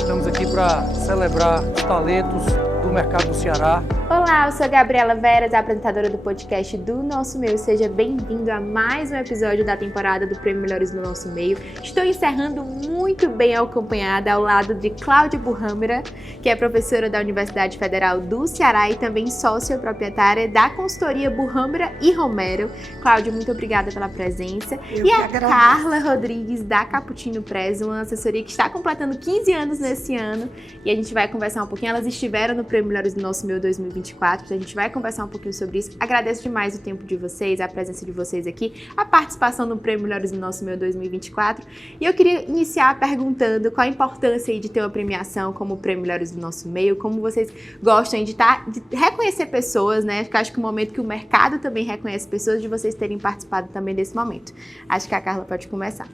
Estamos aqui para celebrar os talentos do mercado do Ceará. Olá, eu sou a Gabriela Veras, apresentadora do podcast do Nosso Meio. Seja bem-vindo a mais um episódio da temporada do Prêmio Melhores do Nosso Meio. Estou encerrando muito bem acompanhada ao lado de Cláudia Burrâmera, que é professora da Universidade Federal do Ceará e também sócia proprietária da consultoria Burrâmera e Romero. Cláudia, muito obrigada pela presença. E a Carla Rodrigues, da Cappuccino Press, uma assessoria que está completando 15 anos nesse ano. E a gente vai conversar um pouquinho. Elas estiveram no Prêmio Melhores do Nosso Meio 2024, a gente vai conversar um pouquinho sobre isso. Agradeço demais o tempo de vocês, a presença de vocês aqui, a participação no Prêmio Melhores do Nosso Meio 2024. E eu queria iniciar perguntando qual a importância aí de ter uma premiação como o Prêmio Melhores do Nosso Meio, como vocês gostam de reconhecer pessoas, né? Porque eu acho que o momento que o mercado também reconhece pessoas, de vocês terem participado também desse momento. Acho que a Carla pode começar.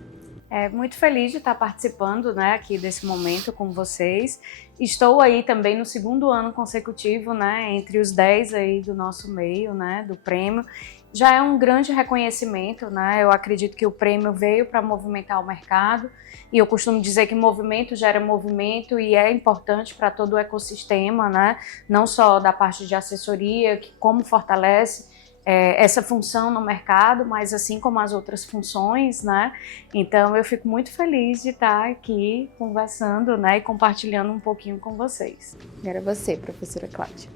Muito feliz de estar participando, né, aqui desse momento com vocês. Estou aí também no segundo ano consecutivo, né, entre os 10 aí do nosso meio, né, do prêmio. Já é um grande reconhecimento, né? Eu acredito que o prêmio veio para movimentar o mercado e eu costumo dizer que movimento gera movimento e é importante para todo o ecossistema, né? Não só da parte de assessoria, que como fortalece essa função no mercado, mas assim como as outras funções, né? Então eu fico muito feliz de estar aqui conversando, né, e compartilhando um pouquinho com vocês. Agora você, professora Cláudia.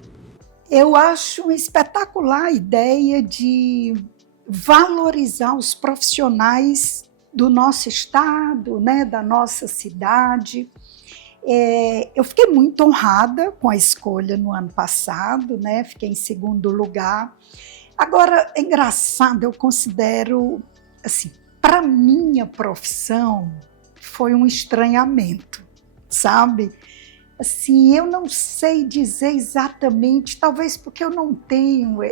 Eu acho uma espetacular ideia de valorizar os profissionais do nosso estado, né, da nossa cidade. Eu fiquei muito honrada com a escolha no ano passado, né? Fiquei em segundo lugar. Agora, é engraçado, eu considero, assim, para minha profissão, foi um estranhamento, sabe? Assim, eu não sei dizer exatamente, talvez porque eu não tenho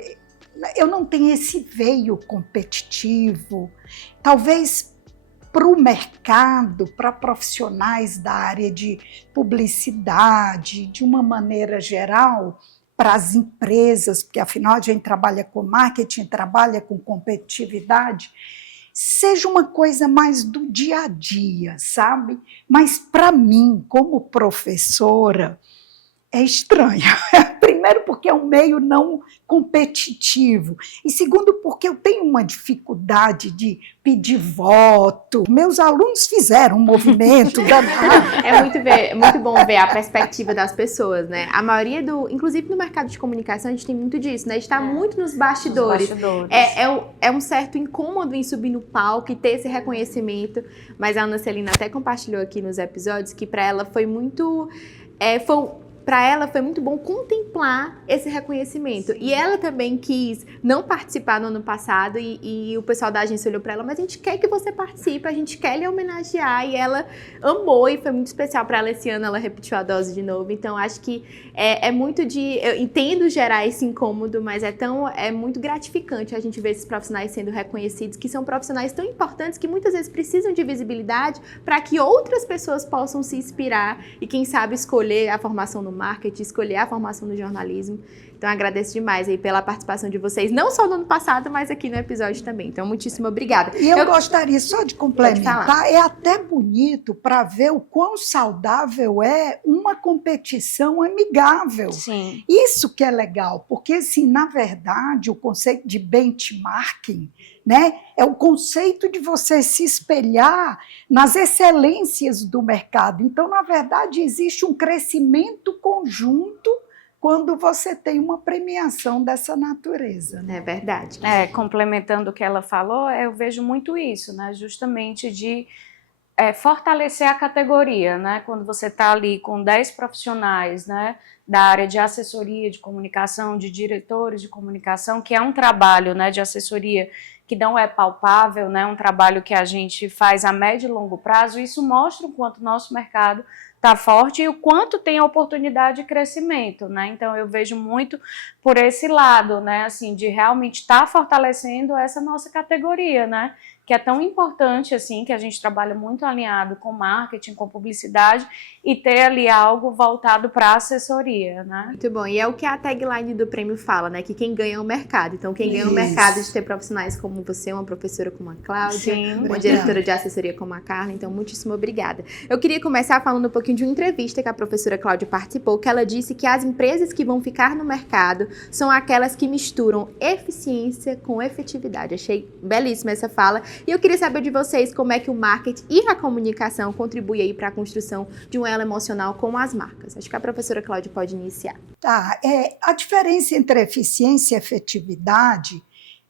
esse veio competitivo, talvez para o mercado, para profissionais da área de publicidade, de uma maneira geral, para as empresas, porque afinal a gente trabalha com marketing, trabalha com competitividade, seja uma coisa mais do dia a dia, sabe? Mas para mim, como professora, é estranho. Primeiro porque é um meio não competitivo e segundo porque eu tenho uma dificuldade de pedir voto. Meus alunos fizeram um movimento danado. É muito bom ver a perspectiva das pessoas, né? A maioria inclusive no mercado de comunicação, a gente tem muito disso, né? A gente está muito nos bastidores. É um certo incômodo em subir no palco e ter esse reconhecimento, mas a Ana Celina até compartilhou aqui nos episódios que para ela foi muito... Para ela foi muito bom contemplar esse reconhecimento. Sim. E ela também quis não participar no ano passado e o pessoal da agência olhou para ela, mas a gente quer que você participe, a gente quer lhe homenagear. E ela amou e foi muito especial para ela esse ano, ela repetiu a dose de novo. Então acho que é muito eu entendo gerar esse incômodo, mas é muito gratificante a gente ver esses profissionais sendo reconhecidos, que são profissionais tão importantes que muitas vezes precisam de visibilidade para que outras pessoas possam se inspirar e quem sabe escolher a formação no marketing, escolher a formação no jornalismo. Então agradeço demais aí pela participação de vocês, não só no ano passado, mas aqui no episódio também. Então muitíssimo obrigada. E eu gostaria só de complementar, é até bonito para ver o quão saudável é uma competição amigável. Sim. Isso que é legal, porque assim, na verdade, o conceito de benchmarking, né, é o conceito de você se espelhar nas excelências do mercado. Então, na verdade, existe um crescimento conjunto quando você tem uma premiação dessa natureza. Né? É verdade. Complementando o que ela falou, eu vejo muito isso, né? Justamente de fortalecer a categoria, né? Quando você está ali com 10 profissionais, né, da área de assessoria de comunicação, de diretores de comunicação, que é um trabalho, né, de assessoria que não é palpável, né, um trabalho que a gente faz a médio e longo prazo, isso mostra o quanto o nosso mercado está forte e o quanto tem a oportunidade de crescimento, né? Então eu vejo muito por esse lado, né, assim, de realmente estar fortalecendo essa nossa categoria, né? que é tão importante, assim, que a gente trabalha muito alinhado com marketing, com publicidade, e ter ali algo voltado para assessoria, né? Muito bom. E é o que a tagline do prêmio fala, né? Que quem ganha é o mercado. Então, quem ganha é o mercado de ter profissionais como você, uma professora como a Cláudia, uma diretora de assessoria como a Carla. Então, muitíssimo obrigada. Eu queria começar falando um pouquinho de uma entrevista que a professora Cláudia participou, que ela disse que as empresas que vão ficar no mercado são aquelas que misturam eficiência com efetividade. Achei belíssima essa fala. E eu queria saber de vocês como é que o marketing e a comunicação contribuem aí para a construção de um elo emocional com as marcas. Acho que a professora Cláudia pode iniciar. Tá, a diferença entre eficiência e efetividade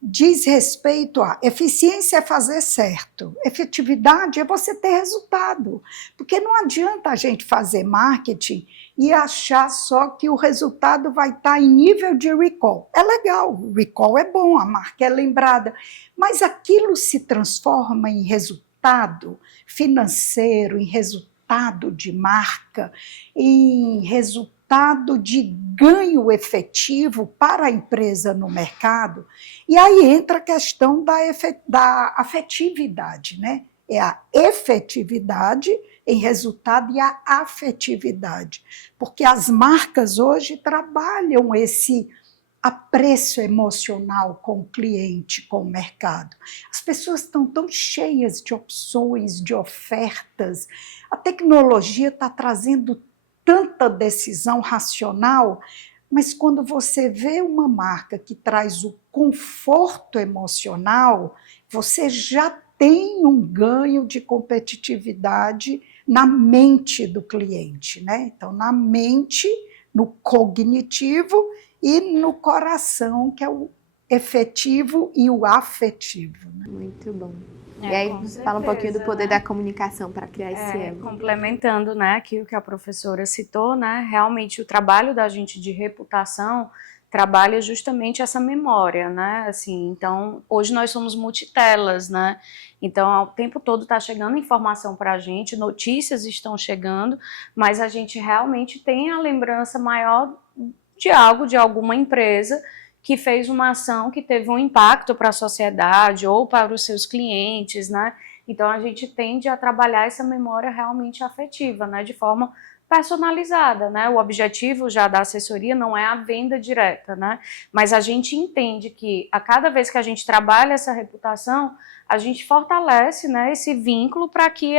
diz respeito a eficiência é fazer certo, efetividade é você ter resultado, porque não adianta a gente fazer marketing e achar só que o resultado vai estar em nível de recall. É legal, o recall é bom, a marca é lembrada, mas aquilo se transforma em resultado financeiro, em resultado de marca, em resultado de ganho efetivo para a empresa no mercado. E aí entra a questão da afetividade, né? É a efetividade em resultado e a afetividade. Porque as marcas hoje trabalham esse apreço emocional com o cliente, com o mercado. As pessoas estão tão cheias de opções, de ofertas. A tecnologia está trazendo tanta decisão racional, mas quando você vê uma marca que traz o conforto emocional, você já tem um ganho de competitividade na mente do cliente, né? Então, na mente, no cognitivo e no coração, que é o efetivo e o afetivo. Né? Muito bom. E aí, fala um pouquinho do poder da comunicação para criar esse elo. Complementando, né, aquilo que a professora citou, né, realmente o trabalho da gente de reputação trabalha justamente essa memória, né, assim, então, hoje nós somos multitelas, né, então, ao tempo todo está chegando informação para a gente, notícias estão chegando, mas a gente realmente tem a lembrança maior de algo, de alguma empresa que fez uma ação que teve um impacto para a sociedade ou para os seus clientes, né? Então, a gente tende a trabalhar essa memória realmente afetiva, né? De forma personalizada, né? O objetivo já da assessoria não é a venda direta, né? Mas a gente entende que a cada vez que a gente trabalha essa reputação, a gente fortalece, né, esse vínculo para que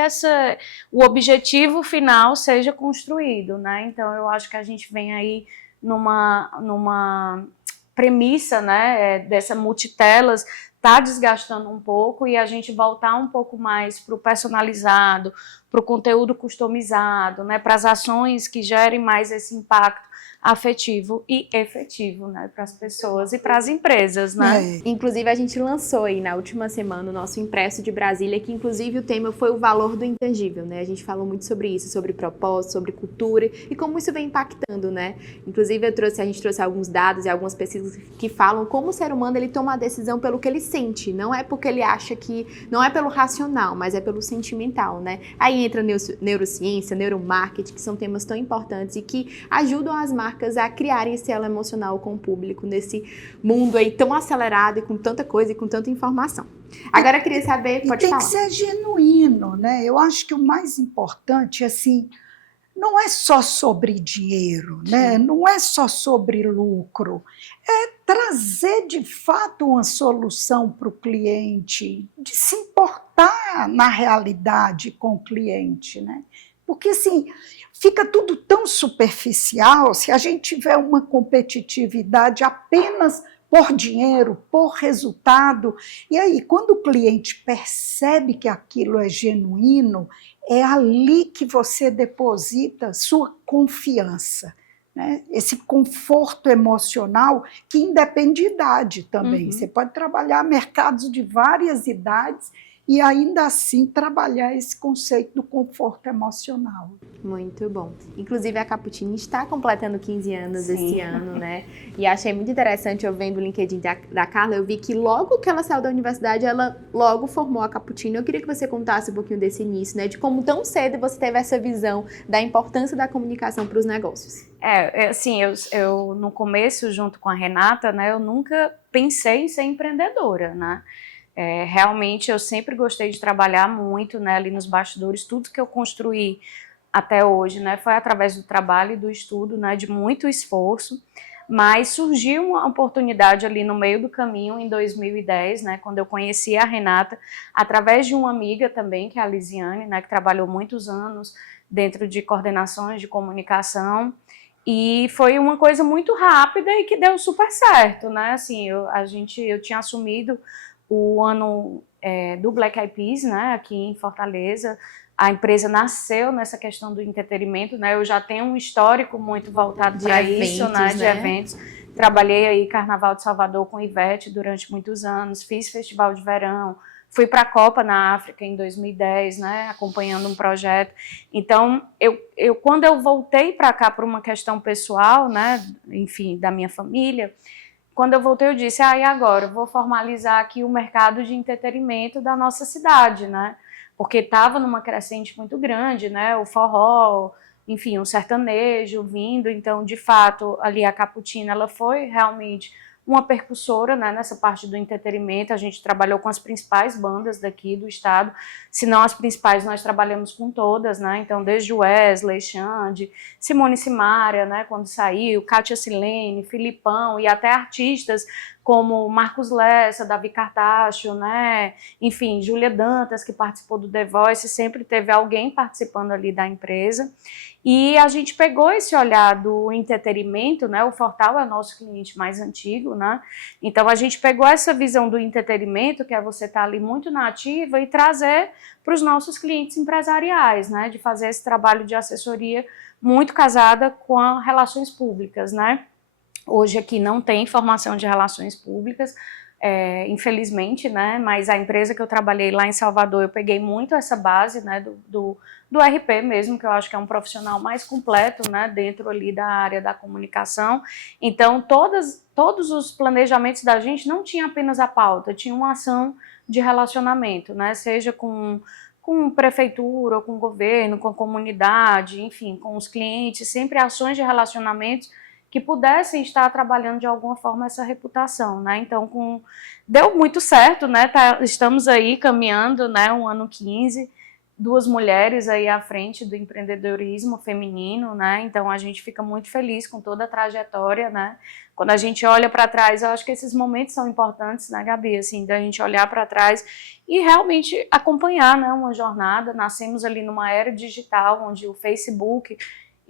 o objetivo final seja construído, né? Então, eu acho que a gente vem aí numa premissa, né, dessa multitelas está desgastando um pouco e a gente voltar um pouco mais para o personalizado, para o conteúdo customizado, né, para as ações que gerem mais esse impacto afetivo e efetivo, né, para as pessoas e para as empresas, né? Inclusive, a gente lançou aí na última semana o nosso impresso de Brasília, que inclusive o tema foi o valor do intangível, né? A gente falou muito sobre isso, sobre propósito, sobre cultura e como isso vem impactando, né? Inclusive, a gente trouxe alguns dados e algumas pesquisas que falam como o ser humano ele toma a decisão pelo que ele sente, não é porque ele acha que, não é pelo racional, mas é pelo sentimental, né? Aí entra neurociência, neuromarketing, que são temas tão importantes e que ajudam as marcas a criarem esse elo emocional com o público nesse mundo aí tão acelerado e com tanta coisa e com tanta informação. Agora eu queria saber, pode falar. Tem que ser genuíno, né? Eu acho que o mais importante, assim, não é só sobre dinheiro, né? Não é só sobre lucro. É trazer, de fato, uma solução para o cliente, de se importar na realidade com o cliente, né? Porque, assim, fica tudo tão superficial se a gente tiver uma competitividade apenas por dinheiro, por resultado. E aí, quando o cliente percebe que aquilo é genuíno, é ali que você deposita sua confiança, né? Esse conforto emocional que independe de idade também. Você pode trabalhar mercados de várias idades e ainda assim trabalhar esse conceito do conforto emocional. Muito bom. Inclusive a Cappuccini está completando 15 anos Sim. esse ano, né? E achei muito interessante, eu vendo o LinkedIn da Carla, eu vi que logo que ela saiu da universidade, ela logo formou a Cappuccini. Eu queria que você contasse um pouquinho desse início, né? De como tão cedo você teve essa visão da importância da comunicação para os negócios. Assim, eu no começo, junto com a Renata, né, eu nunca pensei em ser empreendedora, né? Realmente eu sempre gostei de trabalhar muito, né, ali nos bastidores. Tudo que eu construí até hoje, né, foi através do trabalho e do estudo, né, de muito esforço. Mas surgiu uma oportunidade ali no meio do caminho, em 2010, né, quando eu conheci a Renata, através de uma amiga também, que é a Lisiane, né, que trabalhou muitos anos dentro de coordenações de comunicação. E foi uma coisa muito rápida e que deu super certo, né? Assim, eu tinha assumido o ano do Black Eyed Peas, né, aqui em Fortaleza. A empresa nasceu nessa questão do entretenimento, né? Eu já tenho um histórico muito voltado para isso, né? De eventos. Trabalhei aí Carnaval de Salvador com Ivete durante muitos anos, fiz festival de verão, fui para a Copa na África em 2010, né? Acompanhando um projeto. Então, quando eu voltei para cá por uma questão pessoal, né? Enfim, da minha família. Quando eu voltei, eu disse, e agora? Eu vou formalizar aqui o mercado de entretenimento da nossa cidade, né? Porque estava numa crescente muito grande, né? O forró, enfim, o sertanejo vindo. Então, de fato, ali a Caputina, ela foi realmente uma percussora, né, nessa parte do entretenimento. A gente trabalhou com as principais bandas daqui do estado, se não as principais, nós trabalhamos com todas, né? Então, desde Wesley, Xande, Simone Simaria, né, quando saiu, Kátia Silene, Filipão, e até artistas como Marcos Lessa, Davi Cartacho, né? Enfim, Júlia Dantas, que participou do The Voice, sempre teve alguém participando ali da empresa. E a gente pegou esse olhar do entretenimento, né? O Fortal é o nosso cliente mais antigo, né? Então a gente pegou essa visão do entretenimento, que é você estar ali muito na ativa, e trazer para os nossos clientes empresariais, né? De fazer esse trabalho de assessoria muito casada com as relações públicas, né? Hoje aqui não tem formação de relações públicas, infelizmente, né? Mas a empresa que eu trabalhei lá em Salvador, eu peguei muito essa base, né, do RP mesmo, que eu acho que é um profissional mais completo, né, dentro ali da área da comunicação. Então, todos os planejamentos da gente não tinha apenas a pauta, tinha uma ação de relacionamento, né, seja com prefeitura, com o governo, com a comunidade, enfim, com os clientes, sempre ações de relacionamentos que pudessem estar trabalhando de alguma forma essa reputação, né? Então, deu muito certo, né? Estamos aí caminhando, né? Um ano 15, 2 mulheres aí à frente do empreendedorismo feminino, né? Então, a gente fica muito feliz com toda a trajetória, né? Quando a gente olha para trás, eu acho que esses momentos são importantes, né, Gabi? Assim, da gente olhar para trás e realmente acompanhar, né, uma jornada. Nascemos ali numa era digital, onde o Facebook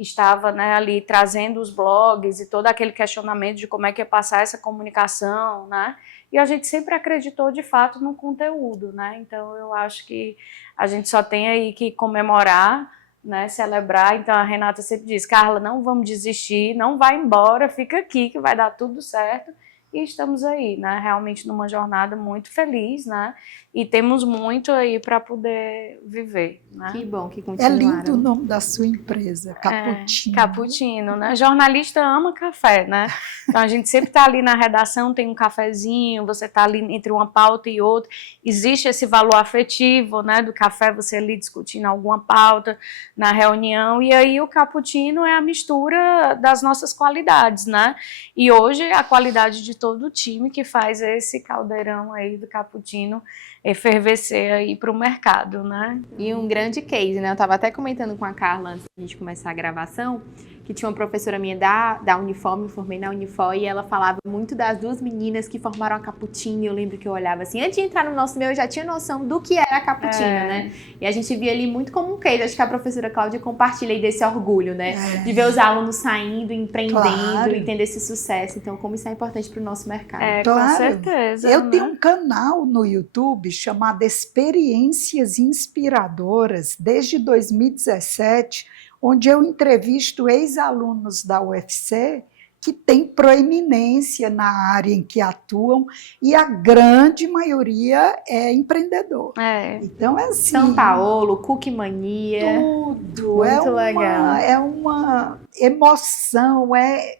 estava, né, ali trazendo os blogs e todo aquele questionamento de como é que ia passar essa comunicação, né? E a gente sempre acreditou de fato no conteúdo, né? Então eu acho que a gente só tem aí que comemorar, né, celebrar. Então a Renata sempre diz, Carla, não vamos desistir, não vai embora, fica aqui que vai dar tudo certo. E estamos aí, né, realmente numa jornada muito feliz, né, e temos muito aí para poder viver, né. Que bom que continuaram. É lindo o nome da sua empresa, Cappuccino. Cappuccino, né, jornalista ama café, né, então a gente sempre está ali na redação, tem um cafezinho, você está ali entre uma pauta e outra, existe esse valor afetivo, né, do café, você ali discutindo alguma pauta na reunião, e aí o Cappuccino é a mistura das nossas qualidades, né, e hoje a qualidade de todo o time que faz esse caldeirão aí do Cappuccino efervescer aí para o mercado, né? E um grande case, né? Eu estava até comentando com a Carla antes da gente começar a gravação, que tinha uma professora minha da Unifor, me formei na Unifor, e ela falava muito das 2 meninas que formaram a Cappuccino. Eu lembro que eu olhava assim, antes de entrar no nosso meio, eu já tinha noção do que era a Cappuccino, né? E a gente via ali muito como um case. Acho que a professora Cláudia compartilha aí desse orgulho, né? De ver os alunos saindo, empreendendo e tendo esse sucesso. Então, como isso é importante para o nosso mercado. Claro. Com certeza. Eu né? tenho um canal no YouTube chamado Experiências Inspiradoras, desde 2017, onde eu entrevisto ex-alunos da UFC que têm proeminência na área em que atuam, e a grande maioria é empreendedor. Então, é assim... São Paulo, Cookie Mania. Tudo. Muito legal. É uma emoção, é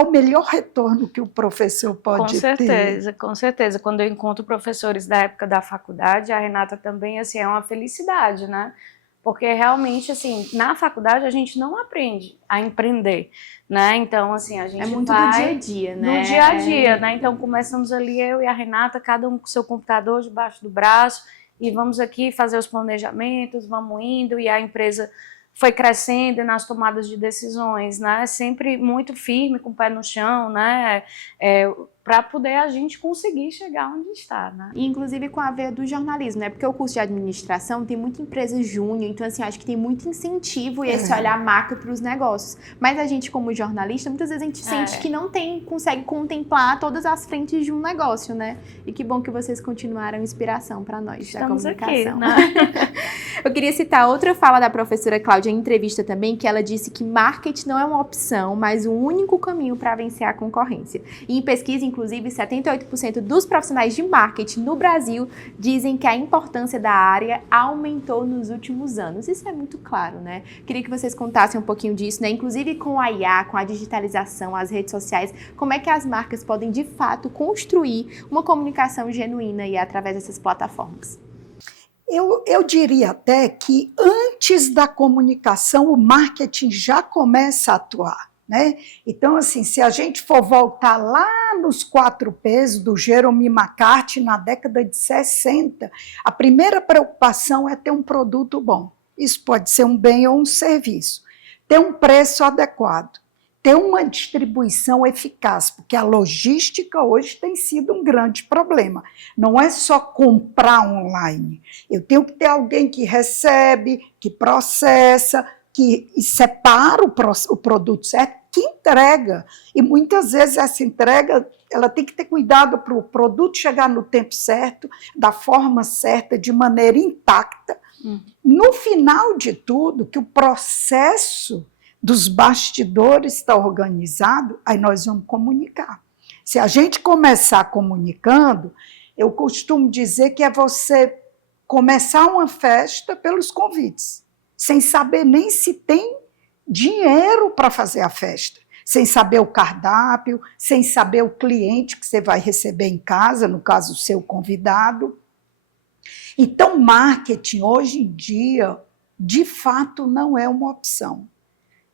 o melhor retorno que o professor pode ter. Com certeza. Quando eu encontro professores da época da faculdade, a Renata também, assim, é uma felicidade, né? Porque realmente, assim, na faculdade a gente não aprende a empreender, né? Então, assim, a gente É muito vai do dia a dia, né? no dia a dia, né? Então, começamos ali, eu e a Renata, cada um com seu computador debaixo do braço, e vamos aqui fazer os planejamentos, vamos indo, e a empresa foi crescendo nas tomadas de decisões, né? Sempre muito firme, com o pé no chão, né? Para poder a gente conseguir chegar onde está, né? E, inclusive com a veia do jornalismo, né? Porque o curso de administração tem muita empresa júnior, então assim, acho que tem muito incentivo e esse olhar macro para os negócios. Mas a gente, como jornalista, muitas vezes a gente sente que não consegue contemplar todas as frentes de um negócio, né? E que bom que vocês continuaram inspiração para nós Estamos da comunicação. aqui, né? Eu queria citar outra fala da professora Cláudia em entrevista também, que ela disse que marketing não é uma opção, mas o único caminho para vencer a concorrência. E em pesquisa, inclusive, 78% dos profissionais de marketing no Brasil dizem que a importância da área aumentou nos últimos anos. Isso é muito claro, né? Queria que vocês contassem um pouquinho disso, né? Inclusive com a IA, com a digitalização, as redes sociais, como é que as marcas podem, de fato, construir uma comunicação genuína e através dessas plataformas? Eu diria até que antes da comunicação, o marketing já começa a atuar, né? Então, assim, se a gente for voltar lá nos 4 P's do Jerome McCarthy na década de 60, a primeira preocupação é ter um produto bom. Isso pode ser um bem ou um serviço. Ter um preço adequado. Ter uma distribuição eficaz, porque a logística hoje tem sido um grande problema. Não é só comprar online. Eu tenho que ter alguém que recebe, que processa, que separa o produto certo, que entrega. E muitas vezes essa entrega ela tem que ter cuidado para o produto chegar no tempo certo, da forma certa, de maneira intacta. No final de tudo, que o processo dos bastidores está organizado, aí nós vamos comunicar. Se a gente começar comunicando, eu costumo dizer que é você começar uma festa pelos convites, sem saber nem se tem dinheiro para fazer a festa, sem saber o cardápio, sem saber o cliente que você vai receber em casa, no caso, o seu convidado. Então, marketing, hoje em dia, de fato, não é uma opção.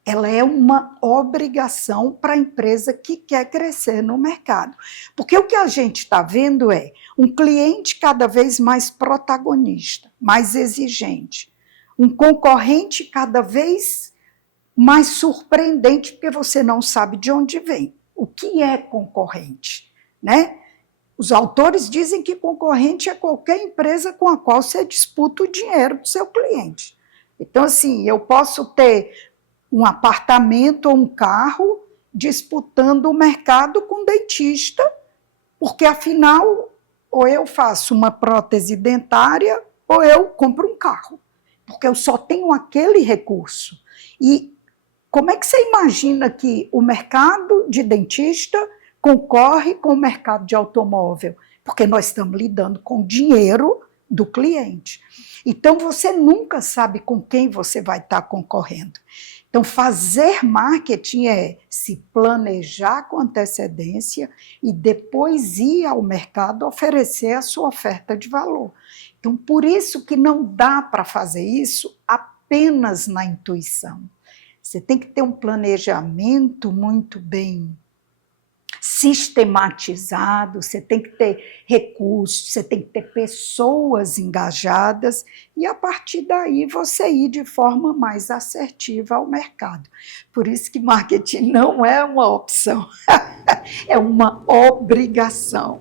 Ela é uma obrigação para a empresa que quer crescer no mercado. Porque o que a gente está vendo é um cliente cada vez mais protagonista, mais exigente, um concorrente cada vez mais surpreendente, porque você não sabe de onde vem. O que é concorrente, né? Os autores dizem que concorrente é qualquer empresa com a qual você disputa o dinheiro do seu cliente. Então, assim, eu posso ter um apartamento ou um carro disputando o mercado com dentista, porque, afinal, ou eu faço uma prótese dentária ou eu compro um carro, porque eu só tenho aquele recurso. E como é que você imagina que o mercado de dentista concorre com o mercado de automóvel? Porque nós estamos lidando com o dinheiro do cliente. Então, você nunca sabe com quem você vai estar concorrendo. Então, fazer marketing é se planejar com antecedência e depois ir ao mercado oferecer a sua oferta de valor. Então, por isso que não dá para fazer isso apenas na intuição. Você tem que ter um planejamento muito bem sistematizado, você tem que ter recursos, você tem que ter pessoas engajadas e, a partir daí, você ir de forma mais assertiva ao mercado. Por isso que marketing não é uma opção, é uma obrigação,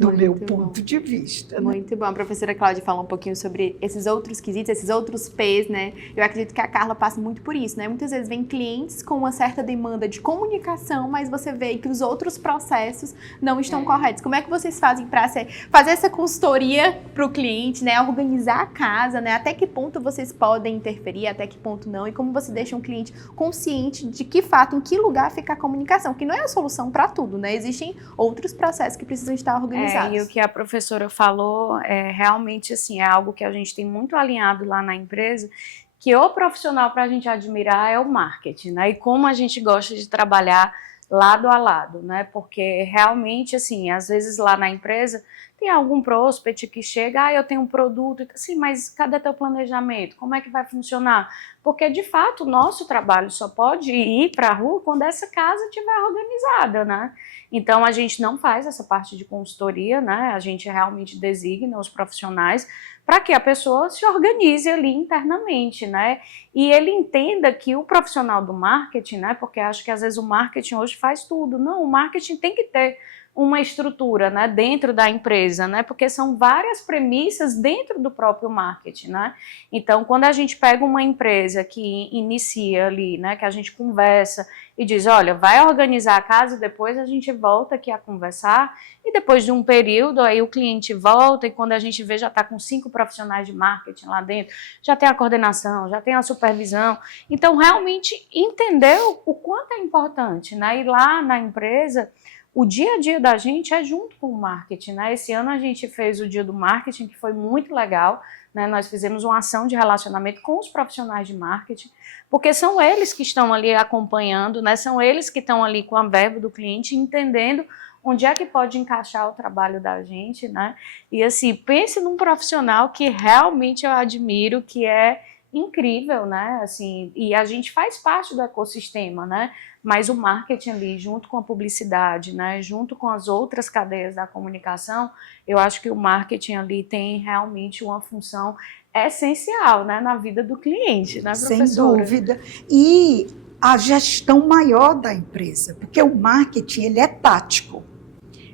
do meu ponto de vista. Né? Muito bom. A professora Cláudia falou um pouquinho sobre esses outros quesitos, esses outros P's, né? Eu acredito que a Carla passa muito por isso, né? Muitas vezes vem clientes com uma certa demanda de comunicação, mas você vê que os outros processos não estão corretos. Como é que vocês fazem para fazer essa consultoria para o cliente, né? Organizar a casa, né? Até que ponto vocês podem interferir, até que ponto não? E como você deixa um cliente consciente de que fato, em que lugar fica a comunicação? Que não é a solução para tudo, né? Existem outros processos que precisam estar organizados. E o que a professora falou é realmente assim, é algo que a gente tem muito alinhado lá na empresa, que o profissional para a gente admirar é o marketing, né? E como a gente gosta de trabalhar lado a lado, né? Porque realmente, assim, às vezes lá na empresa Tem algum prospect que chega, eu tenho um produto, sim, mas cadê teu planejamento? Como é que vai funcionar? Porque, de fato, o nosso trabalho só pode ir para a rua quando essa casa estiver organizada, né? Então, a gente não faz essa parte de consultoria, né? A gente realmente designa os profissionais para que a pessoa se organize ali internamente, né? E ele entenda que o profissional do marketing, né? Porque acho que às vezes o marketing hoje faz tudo. Não, o marketing tem que ter uma estrutura, né, dentro da empresa, né, porque são várias premissas dentro do próprio marketing, né. Então, quando a gente pega uma empresa que inicia ali, né, que a gente conversa e diz, olha, vai organizar a casa e depois a gente volta aqui a conversar, e depois de um período aí o cliente volta e quando a gente vê já está com 5 profissionais de marketing lá dentro, já tem a coordenação, já tem a supervisão, então realmente entender o quanto é importante, né, e lá na empresa o dia a dia da gente é junto com o marketing, né? Esse ano a gente fez o dia do marketing, que foi muito legal, né? Nós fizemos uma ação de relacionamento com os profissionais de marketing, porque são eles que estão ali acompanhando, né? São eles que estão ali com a verba do cliente, entendendo onde é que pode encaixar o trabalho da gente, né? E assim, pense num profissional que realmente eu admiro, que é incrível, né? Assim, e a gente faz parte do ecossistema, né? Mas o marketing ali, junto com a publicidade, né, junto com as outras cadeias da comunicação, eu acho que o marketing ali tem realmente uma função essencial, né, na vida do cliente, né, professora? Sem dúvida. E a gestão maior da empresa, porque o marketing ele é tático,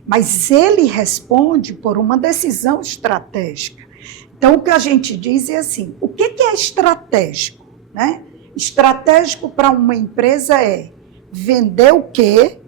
mas ele responde por uma decisão estratégica. Então, o que a gente diz é assim, o que é estratégico, né? Estratégico para uma empresa é vender o quê,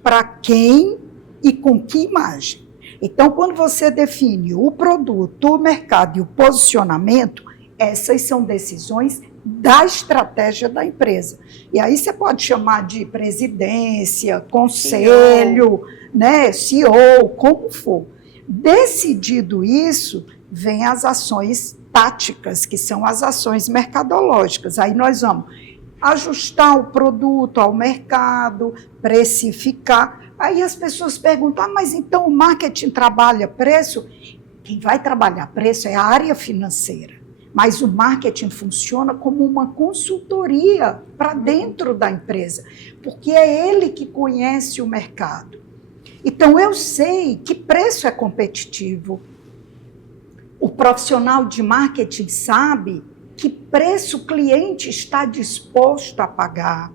para quem e com que imagem. Então, quando você define o produto, o mercado e o posicionamento, essas são decisões da estratégia da empresa. E aí você pode chamar de presidência, conselho, né, CEO, como for. Decidido isso, vem as ações táticas, que são as ações mercadológicas. Aí nós vamos ajustar o produto ao mercado, precificar. Aí as pessoas perguntam, mas então o marketing trabalha preço? Quem vai trabalhar preço é a área financeira, mas o marketing funciona como uma consultoria para dentro da empresa, porque é ele que conhece o mercado. Então eu sei que preço é competitivo. O profissional de marketing sabe que preço o cliente está disposto a pagar.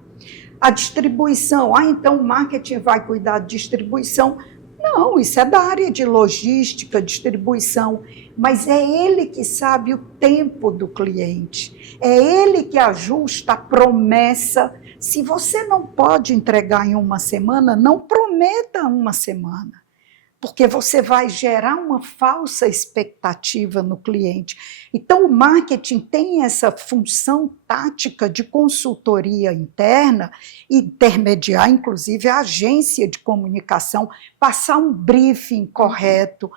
A distribuição, então o marketing vai cuidar de distribuição. Não, isso é da área de logística, distribuição, mas é ele que sabe o tempo do cliente, é ele que ajusta a promessa. Se você não pode entregar em uma semana, não prometa uma semana, porque você vai gerar uma falsa expectativa no cliente. Então, o marketing tem essa função tática de consultoria interna, intermediar, inclusive, a agência de comunicação, passar um briefing correto,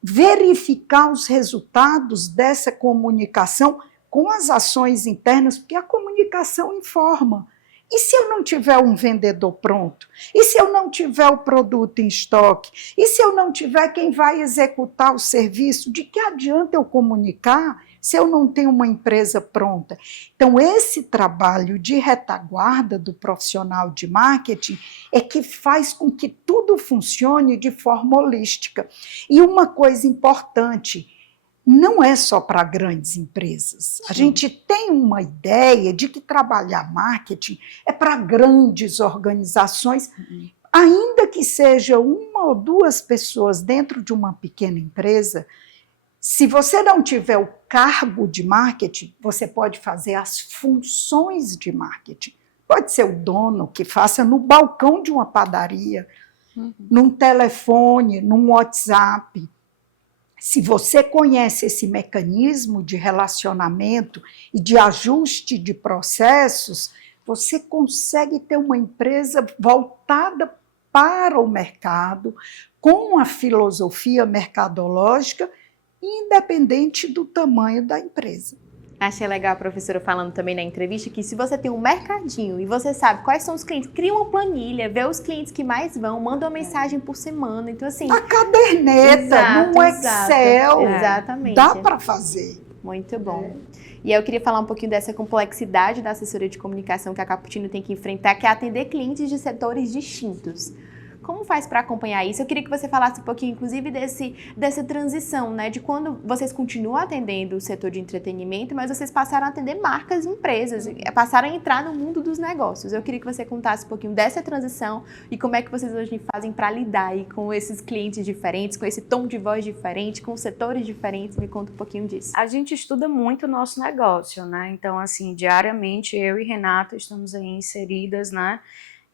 verificar os resultados dessa comunicação com as ações internas, porque a comunicação informa. E se eu não tiver um vendedor pronto? E se eu não tiver o produto em estoque? E se eu não tiver quem vai executar o serviço? De que adianta eu comunicar se eu não tenho uma empresa pronta? Então, esse trabalho de retaguarda do profissional de marketing é que faz com que tudo funcione de forma holística. E uma coisa importante, não é só para grandes empresas. A gente tem uma ideia de que trabalhar marketing é para grandes organizações, ainda que seja 1 ou 2 pessoas dentro de uma pequena empresa. Se você não tiver o cargo de marketing, você pode fazer as funções de marketing. Pode ser o dono que faça no balcão de uma padaria, num telefone, num WhatsApp. Se você conhece esse mecanismo de relacionamento e de ajuste de processos, você consegue ter uma empresa voltada para o mercado, com a filosofia mercadológica, independente do tamanho da empresa. Achei legal a professora falando também na entrevista que se você tem um mercadinho e você sabe quais são os clientes, cria uma planilha, vê os clientes que mais vão, manda uma mensagem por semana. Então, assim... A caderneta, no Excel, exatamente. Dá para fazer. Muito bom. E eu queria falar um pouquinho dessa complexidade da assessoria de comunicação que a Cappuccino tem que enfrentar, que é atender clientes de setores distintos. Como faz para acompanhar isso? Eu queria que você falasse um pouquinho, inclusive, dessa transição, né? De quando vocês continuam atendendo o setor de entretenimento, mas vocês passaram a atender marcas e empresas, passaram a entrar no mundo dos negócios. Eu queria que você contasse um pouquinho dessa transição e como é que vocês hoje fazem para lidar aí com esses clientes diferentes, com esse tom de voz diferente, com setores diferentes. Me conta um pouquinho disso. A gente estuda muito o nosso negócio, né? Então, assim, diariamente eu e Renata estamos aí inseridas, né?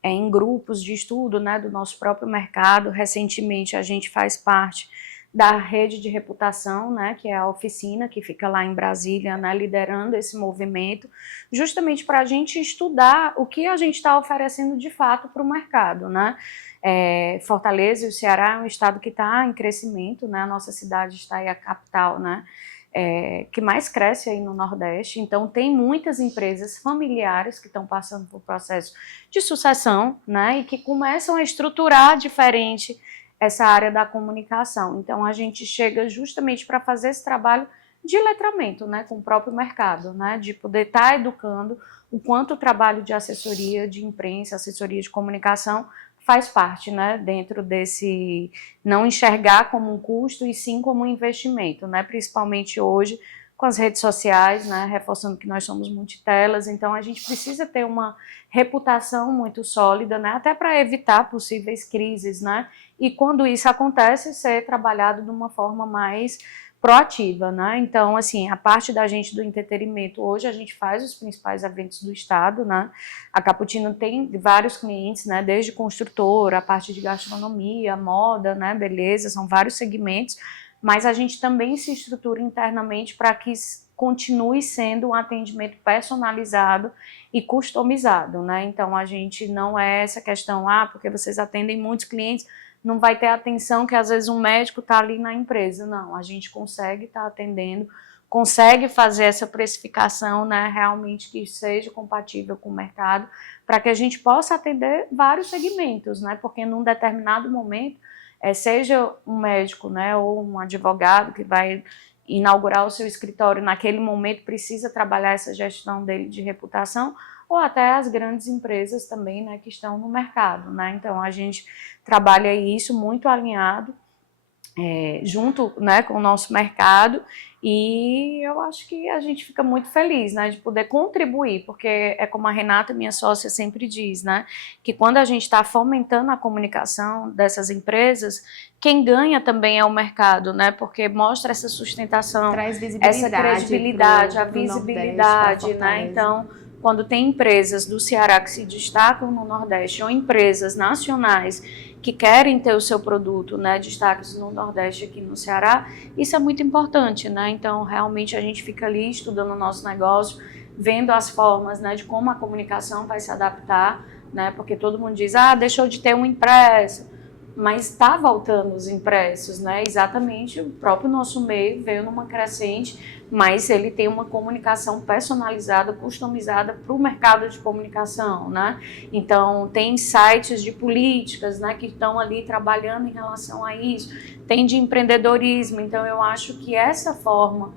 Em grupos de estudo, né, do nosso próprio mercado. Recentemente a gente faz parte da rede de reputação, né, que é a oficina que fica lá em Brasília, né, liderando esse movimento, justamente para a gente estudar o que a gente está oferecendo de fato para o mercado, né. Fortaleza e o Ceará é um estado que está em crescimento, né, a nossa cidade está aí a capital, né, que mais cresce aí no Nordeste. Então tem muitas empresas familiares que estão passando por processo de sucessão, né, e que começam a estruturar diferente essa área da comunicação. Então a gente chega justamente para fazer esse trabalho de letramento, né, com o próprio mercado, né, de poder estar educando o quanto o trabalho de assessoria de imprensa, assessoria de comunicação faz parte, né, dentro desse não enxergar como um custo e sim como um investimento, né, principalmente hoje com as redes sociais, né, reforçando que nós somos multitelas. Então a gente precisa ter uma reputação muito sólida, né, até para evitar possíveis crises, né, e quando isso acontece, ser trabalhado de uma forma mais proativa, né? Então, assim, a parte da gente do entretenimento, hoje a gente faz os principais eventos do estado, né? A Cappuccino tem vários clientes, né? Desde construtora, a parte de gastronomia, moda, né? Beleza, são vários segmentos, mas a gente também se estrutura internamente para que continue sendo um atendimento personalizado e customizado, né? Então, a gente não é essa questão, porque vocês atendem muitos clientes, não vai ter atenção que às vezes um médico está ali na empresa. Não, a gente consegue estar atendendo, consegue fazer essa precificação, né, realmente que seja compatível com o mercado, para que a gente possa atender vários segmentos, né, porque num determinado momento, seja um médico, né, ou um advogado que vai inaugurar o seu escritório, naquele momento precisa trabalhar essa gestão dele de reputação, ou até as grandes empresas também, né, que estão no mercado, né? Então a gente trabalha isso muito alinhado, junto, né, com o nosso mercado, e eu acho que a gente fica muito feliz, né, de poder contribuir, porque é como a Renata, minha sócia, sempre diz, né, que quando a gente está fomentando a comunicação dessas empresas, quem ganha também é o mercado, né, porque mostra essa sustentação, traz visibilidade, essa credibilidade, a visibilidade, Nordeste, né, então quando tem empresas do Ceará que se destacam no Nordeste, ou empresas nacionais que querem ter o seu produto, né, destaques no Nordeste aqui no Ceará, isso é muito importante, né? Então, realmente a gente fica ali estudando o nosso negócio, vendo as formas, né, de como a comunicação vai se adaptar, né? Porque todo mundo diz, deixou de ter um impresso, mas está voltando os impressos, né? Exatamente, o próprio nosso meio veio numa crescente, mas ele tem uma comunicação personalizada, customizada para o mercado de comunicação, né? Então, tem sites de políticas, né, que estão ali trabalhando em relação a isso, tem de empreendedorismo. Então, eu acho que essa forma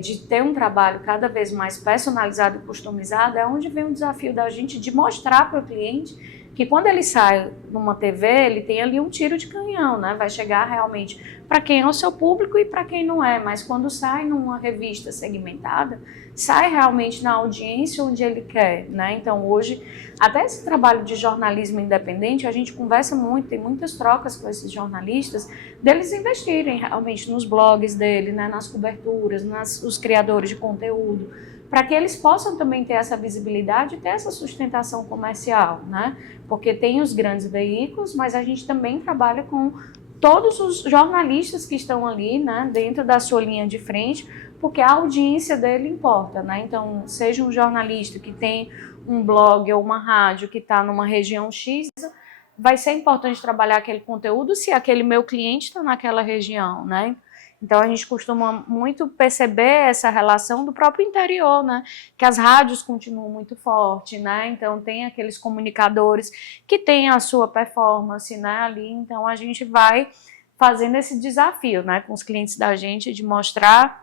de ter um trabalho cada vez mais personalizado e customizado é onde vem o desafio da gente de mostrar para o cliente que quando ele sai numa TV, ele tem ali um tiro de canhão, né? Vai chegar realmente para quem é o seu público e para quem não é, mas quando sai numa revista segmentada, sai realmente na audiência onde ele quer, né? Então hoje, até esse trabalho de jornalismo independente, a gente conversa muito, tem muitas trocas com esses jornalistas, deles investirem realmente nos blogs dele, né? Nas coberturas, os criadores de conteúdo, para que eles possam também ter essa visibilidade e ter essa sustentação comercial, né? Porque tem os grandes veículos, mas a gente também trabalha com todos os jornalistas que estão ali, né, dentro da sua linha de frente, porque a audiência dele importa, né? Então, seja um jornalista que tem um blog ou uma rádio que está numa região X, vai ser importante trabalhar aquele conteúdo se aquele meu cliente está naquela região, né? Então a gente costuma muito perceber essa relação do próprio interior, né? Que as rádios continuam muito fortes, né? Então tem aqueles comunicadores que têm a sua performance, né, ali. Então a gente vai fazendo esse desafio, né, com os clientes da gente de mostrar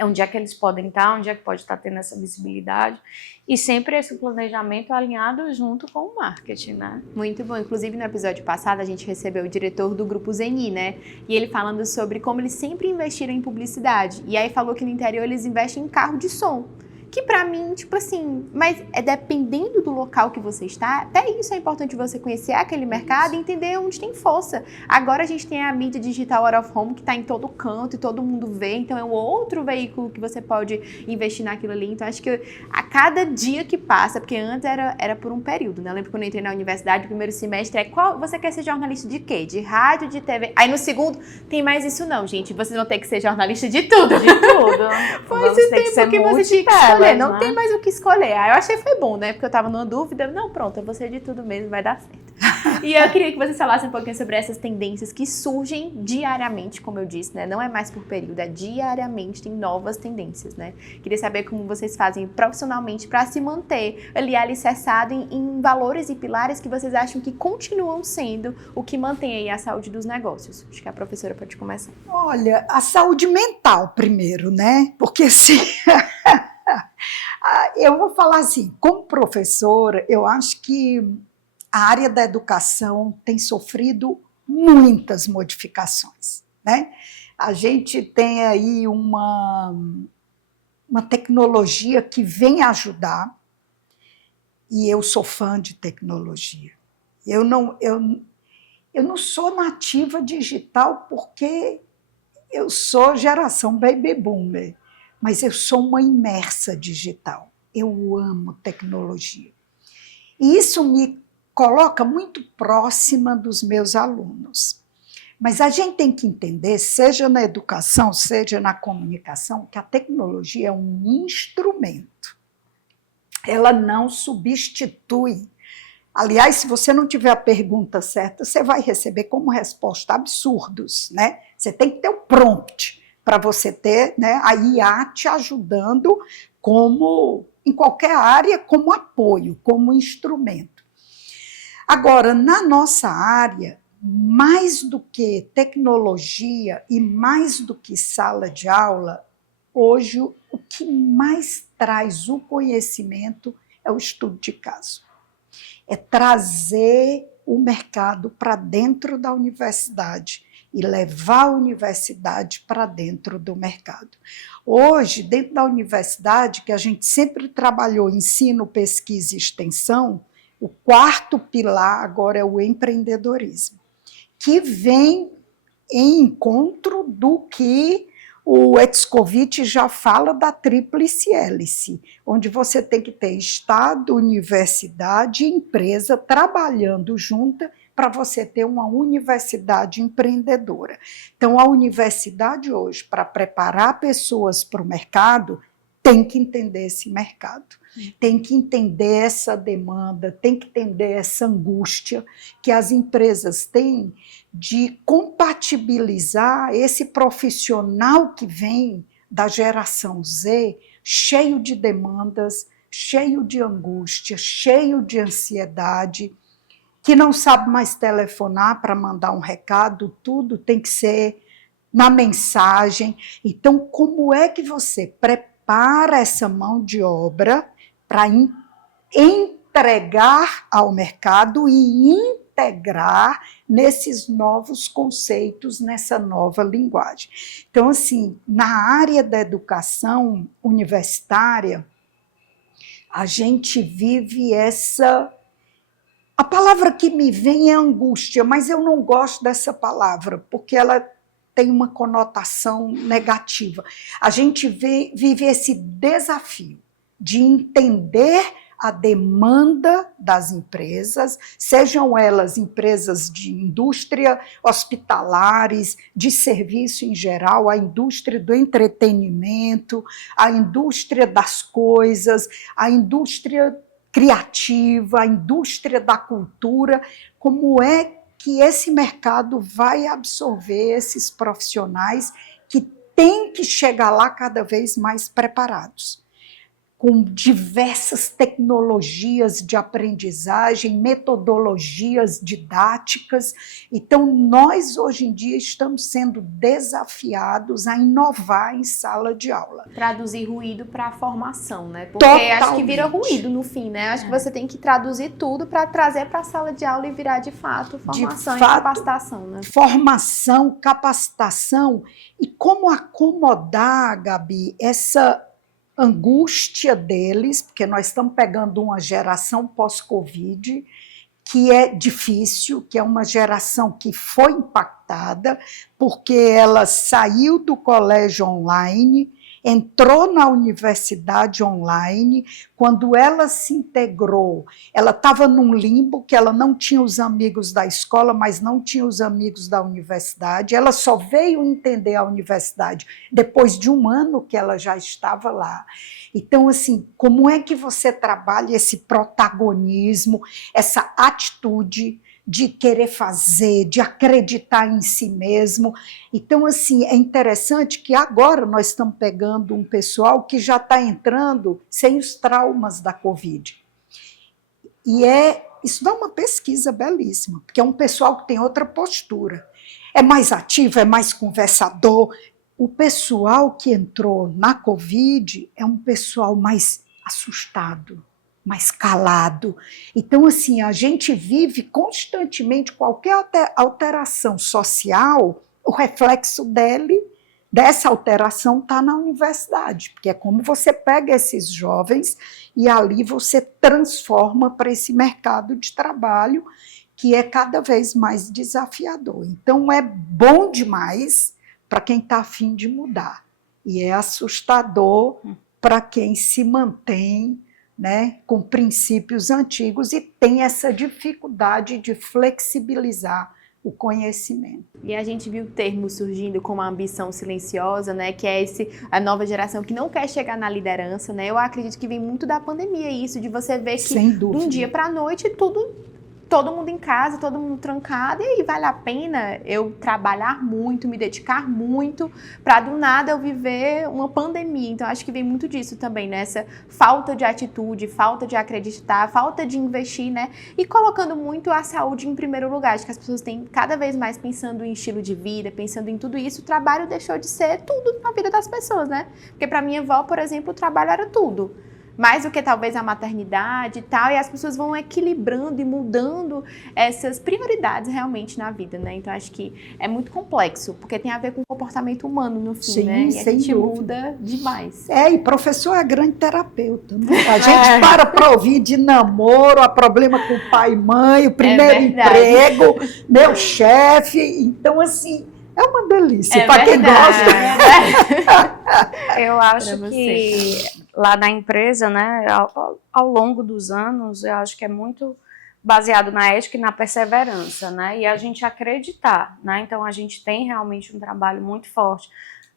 onde é que eles podem estar, onde é que pode estar tendo essa visibilidade, e sempre esse planejamento alinhado junto com o marketing, né? Muito bom. Inclusive, no episódio passado, a gente recebeu o diretor do Grupo Zeni, né? E ele falando sobre como eles sempre investiram em publicidade. E aí falou que no interior eles investem em carro de som. Que pra mim, tipo assim, mas é dependendo do local que você está, até isso é importante você conhecer aquele mercado e entender onde tem força. Agora a gente tem a mídia digital out of home que tá em todo canto e todo mundo vê, então é um outro veículo que você pode investir naquilo ali. Então acho que a cada dia que passa, porque antes era por um período, né? Eu lembro quando eu entrei na universidade, o primeiro semestre qual você quer ser jornalista de quê? De rádio, de TV? Aí no segundo, tem mais isso não, gente. Vocês vão ter que ser jornalista de tudo. De tudo. Foi esse tempo que você tinha que escolher. Não, né? tem mais o que escolher. Aí eu achei que foi bom, né? Porque eu tava numa dúvida. Não, pronto, eu vou ser de tudo mesmo, vai dar certo. E eu queria que vocês falassem um pouquinho sobre essas tendências que surgem diariamente, como eu disse, né? Não é mais por período, é diariamente, tem novas tendências, né? Queria saber como vocês fazem profissionalmente para se manter ali alicerçado em valores e pilares que vocês acham que continuam sendo o que mantém aí a saúde dos negócios. Acho que a professora pode começar. Olha, a saúde mental primeiro, né? Porque se... Eu vou falar assim, como professora, eu acho que a área da educação tem sofrido muitas modificações, né? A gente tem aí uma tecnologia que vem ajudar, e eu sou fã de tecnologia. Eu não sou nativa digital porque eu sou geração baby boomer, mas eu sou uma imersa digital. Eu amo tecnologia. E isso me coloca muito próxima dos meus alunos. Mas a gente tem que entender, seja na educação, seja na comunicação, que a tecnologia é um instrumento. Ela não substitui. Aliás, se você não tiver a pergunta certa, você vai receber como resposta absurdos, né? Você tem que ter o prompt para você ter, né, a IA te ajudando como em qualquer área, como apoio, como instrumento. Agora, na nossa área, mais do que tecnologia e mais do que sala de aula, hoje o que mais traz o conhecimento é o estudo de caso. É trazer o mercado para dentro da universidade e levar a universidade para dentro do mercado. Hoje, dentro da universidade, que a gente sempre trabalhou ensino, pesquisa e extensão, o quarto pilar agora é o empreendedorismo, que vem em encontro do que o Etzkovitch já fala da tríplice hélice, onde você tem que ter Estado, universidade e empresa trabalhando junta para você ter uma universidade empreendedora. Então, a universidade hoje, para preparar pessoas para o mercado, tem que entender esse mercado, tem que entender essa demanda, tem que entender essa angústia que as empresas têm de compatibilizar esse profissional que vem da geração Z, cheio de demandas, cheio de angústia, cheio de ansiedade, que não sabe mais telefonar para mandar um recado, tudo tem que ser na mensagem. Então, como é que você prepara essa mão de obra para entregar ao mercado e integrar nesses novos conceitos, nessa nova linguagem? Então, assim, na área da educação universitária, a gente vive essa... A palavra que me vem é angústia, mas eu não gosto dessa palavra, porque ela tem uma conotação negativa. A gente vive esse desafio de entender a demanda das empresas, sejam elas empresas de indústria, hospitalares, de serviço em geral, a indústria do entretenimento, a indústria das coisas, a indústria criativa, a indústria da cultura, como é que esse mercado vai absorver esses profissionais que têm que chegar lá cada vez mais preparados, com diversas tecnologias de aprendizagem, metodologias didáticas. Então, nós, hoje em dia, estamos sendo desafiados a inovar em sala de aula. Traduzir ruído para a formação, né? Porque Totalmente. Acho que vira ruído no fim, né? Acho que você tem que traduzir tudo para trazer para a sala de aula e virar, de fato, formação e capacitação, né? Formação, capacitação. E como acomodar, Gabi, essa angústia deles, porque nós estamos pegando uma geração pós-Covid que é difícil, que é uma geração que foi impactada porque ela saiu do colégio online, entrou na universidade online. Quando ela se integrou, ela estava num limbo, que ela não tinha os amigos da escola, mas não tinha os amigos da universidade. Ela só veio entender a universidade depois de um ano que ela já estava lá. Então, assim, como é que você trabalha esse protagonismo, essa atitude de querer fazer, de acreditar em si mesmo? Então, assim, é interessante que agora nós estamos pegando um pessoal que já está entrando sem os traumas da Covid. E isso dá uma pesquisa belíssima, porque é um pessoal que tem outra postura. É mais ativo, é mais conversador. O pessoal que entrou na Covid é um pessoal mais assustado, mais calado. Então, assim, a gente vive constantemente qualquer alteração social, o reflexo dessa alteração está na universidade, porque é como você pega esses jovens e ali você transforma para esse mercado de trabalho que é cada vez mais desafiador. Então, é bom demais para quem está a fim de mudar, e é assustador para quem se mantém, né, com princípios antigos e tem essa dificuldade de flexibilizar o conhecimento. E a gente viu o termo surgindo como a ambição silenciosa, né, que é a nova geração que não quer chegar na liderança, né? Eu acredito que vem muito da pandemia isso, de você ver que de um dia para a noite todo mundo em casa, todo mundo trancado, e aí vale a pena eu trabalhar muito, me dedicar muito, para do nada eu viver uma pandemia. Então acho que vem muito disso também, né? Essa falta de atitude, falta de acreditar, falta de investir, né? E colocando muito a saúde em primeiro lugar. Acho que as pessoas têm cada vez mais pensando em estilo de vida, pensando em tudo isso. O trabalho deixou de ser tudo na vida das pessoas, né? Porque para minha avó, por exemplo, o trabalho era tudo. Mais do que talvez a maternidade e tal, e as pessoas vão equilibrando e mudando essas prioridades realmente na vida, né? Então acho que é muito complexo, porque tem a ver com o comportamento humano no fim, sim, né? E a gente muda demais. E professor é grande terapeuta, né? A gente para ouvir de namoro, a problema com o pai e mãe, o primeiro emprego, meu chefe, então assim... É uma delícia, para quem gosta. Eu acho que lá na empresa, né, ao longo dos anos, eu acho que é muito baseado na ética e na perseverança, né, e a gente acreditar, né, então a gente tem realmente um trabalho muito forte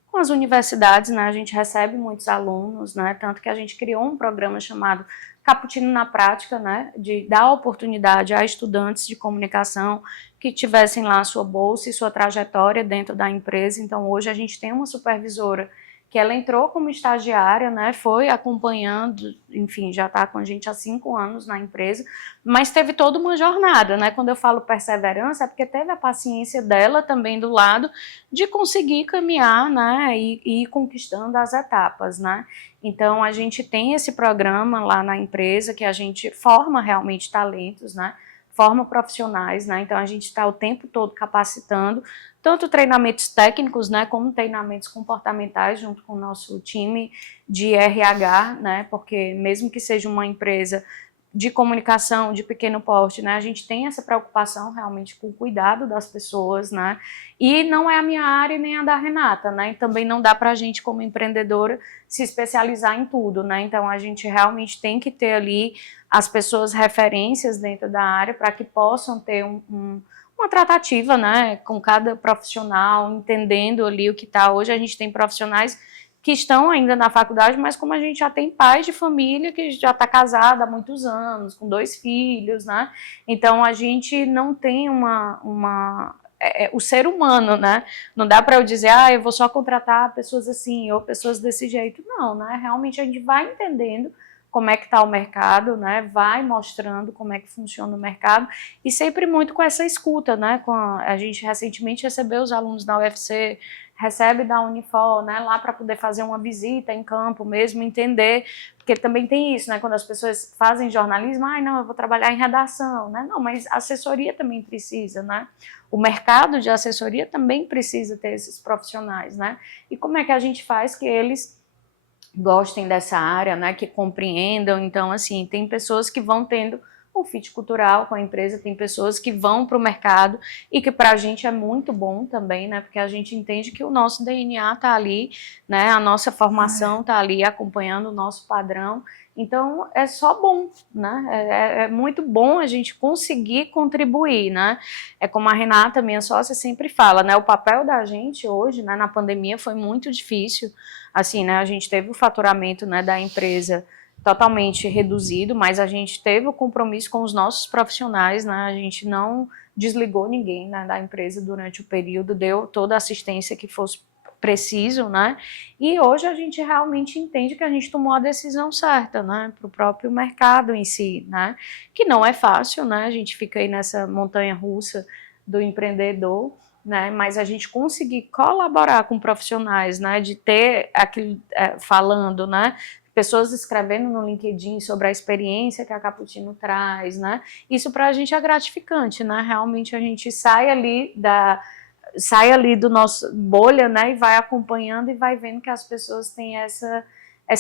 com as universidades, né, a gente recebe muitos alunos, né, tanto que a gente criou um programa chamado Cappuccino na Prática, né, de dar oportunidade a estudantes de comunicação que tivessem lá a sua bolsa e sua trajetória dentro da empresa. Então, hoje a gente tem uma supervisora que ela entrou como estagiária, né, foi acompanhando, enfim, já está com a gente há 5 anos na empresa, mas teve toda uma jornada, né, quando eu falo perseverança é porque teve a paciência dela também do lado de conseguir caminhar, né, e ir conquistando as etapas, né. Então, a gente tem esse programa lá na empresa que a gente forma realmente talentos, né, forma profissionais, né, então a gente está o tempo todo capacitando, tanto treinamentos técnicos, né, como treinamentos comportamentais junto com o nosso time de RH, né, porque mesmo que seja uma empresa de comunicação de pequeno porte, né, a gente tem essa preocupação realmente com o cuidado das pessoas, né, e não é a minha área nem a da Renata, né, e também não dá para a gente como empreendedora se especializar em tudo, né, então a gente realmente tem que ter ali as pessoas referências dentro da área para que possam ter uma tratativa, né, com cada profissional, entendendo ali o que está. Hoje a gente tem profissionais que estão ainda na faculdade, mas como a gente já tem pais de família que já está casada há muitos anos, com 2 filhos, né, então a gente não tem uma o ser humano, né? Não dá para eu dizer, eu vou só contratar pessoas assim ou pessoas desse jeito. Não, né? Realmente a gente vai entendendo como é que está o mercado, né? Vai mostrando como é que funciona o mercado e sempre muito com essa escuta, né? A gente recentemente recebeu os alunos da UFC, recebe da Unifor, né? Lá para poder fazer uma visita em campo mesmo, entender, porque também tem isso, né? Quando as pessoas fazem jornalismo, não, eu vou trabalhar em redação, né? Não, mas assessoria também precisa, né? O mercado de assessoria também precisa ter esses profissionais, né? E como é que a gente faz que eles gostem dessa área, né? Que compreendam. Então, assim, tem pessoas que vão tendo o fit cultural com a empresa, tem pessoas que vão para o mercado e que para a gente é muito bom também, né? Porque a gente entende que o nosso DNA está ali, né? A nossa formação está ali acompanhando o nosso padrão. Então, é só bom, né? É muito bom a gente conseguir contribuir, né? É como a Renata, minha sócia, sempre fala, né? O papel da gente hoje, né, na pandemia foi muito difícil. Assim, né? A gente teve o faturamento, né, da empresa totalmente reduzido, mas a gente teve o compromisso com os nossos profissionais, né? A gente não desligou ninguém, né, da empresa durante o período, deu toda a assistência que fosse preciso, né? E hoje a gente realmente entende que a gente tomou a decisão certa, né, para o próprio mercado em si, né? Que não é fácil, né? A gente fica aí nessa montanha-russa do empreendedor, né, mas a gente conseguir colaborar com profissionais, né, de ter aquilo falando, né, pessoas escrevendo no LinkedIn sobre a experiência que a Cappuccino traz, né, isso para a gente é gratificante, né, realmente a gente sai ali do nosso bolha, né, e vai acompanhando e vai vendo que as pessoas têm essa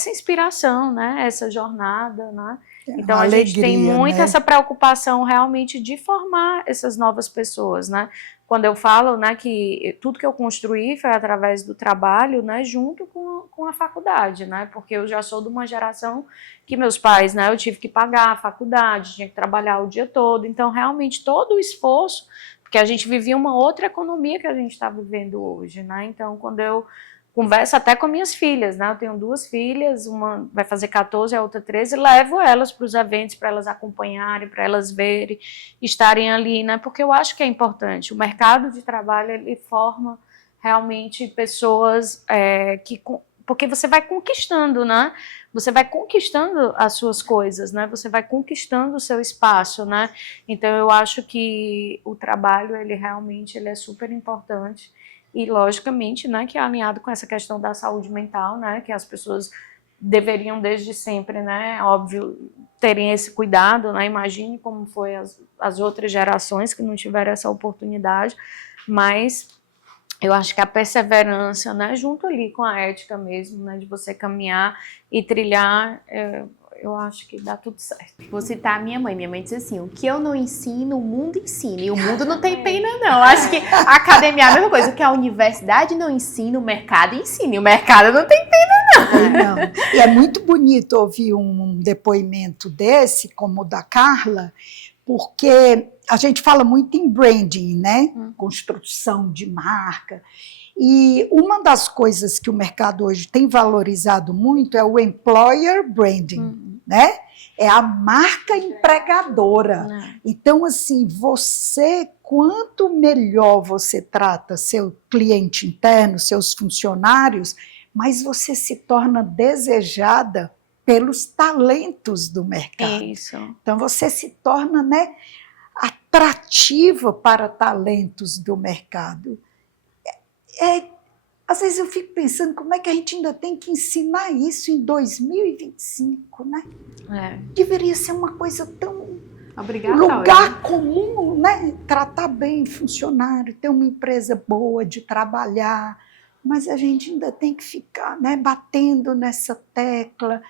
inspiração, né, essa jornada, né. Então a gente tem muito, né, essa preocupação realmente de formar essas novas pessoas, né. Quando eu falo, né, que tudo que eu construí foi através do trabalho, né, junto com a faculdade, né, porque eu já sou de uma geração que meus pais, né, eu tive que pagar a faculdade, tinha que trabalhar o dia todo, então realmente todo o esforço, porque a gente vivia uma outra economia que a gente está vivendo hoje, né, então quando eu converso até com minhas filhas, né? Eu tenho 2 filhas, uma vai fazer 14, a outra 13, e levo elas para os eventos, para elas acompanharem, para elas verem, estarem ali, né? Porque eu acho que é importante. O mercado de trabalho, ele forma realmente pessoas porque você vai conquistando, né? Você vai conquistando as suas coisas, né? Você vai conquistando o seu espaço, né? Então eu acho que o trabalho, ele realmente é super importante. E, logicamente, né, que é alinhado com essa questão da saúde mental, né, que as pessoas deveriam desde sempre, né, óbvio, terem esse cuidado, né, imagine como foi as outras gerações que não tiveram essa oportunidade, mas eu acho que a perseverança, né, junto ali com a ética mesmo, né, de você caminhar e trilhar, eu acho que dá tudo certo. Vou citar a minha mãe. Minha mãe disse assim, o que eu não ensino, o mundo ensina. E o mundo não tem pena, não. Acho que a academia é a mesma coisa. O que a universidade não ensina, o mercado ensina. E o mercado não tem pena, não. E é muito bonito ouvir um depoimento desse, como o da Carla, porque a gente fala muito em branding, né? Construção de marca. E uma das coisas que o mercado hoje tem valorizado muito é o employer branding, né? É a marca empregadora. Então, assim, quanto melhor você trata seu cliente interno, seus funcionários, mais você se torna desejada pelos talentos do mercado. Isso. Então, você se torna, né, atrativa para talentos do mercado. Às vezes eu fico pensando como é que a gente ainda tem que ensinar isso em 2025, né? Deveria ser uma coisa tão... lugar comum, né? Tratar bem o funcionário, ter uma empresa boa de trabalhar, mas a gente ainda tem que ficar, né, batendo nessa tecla.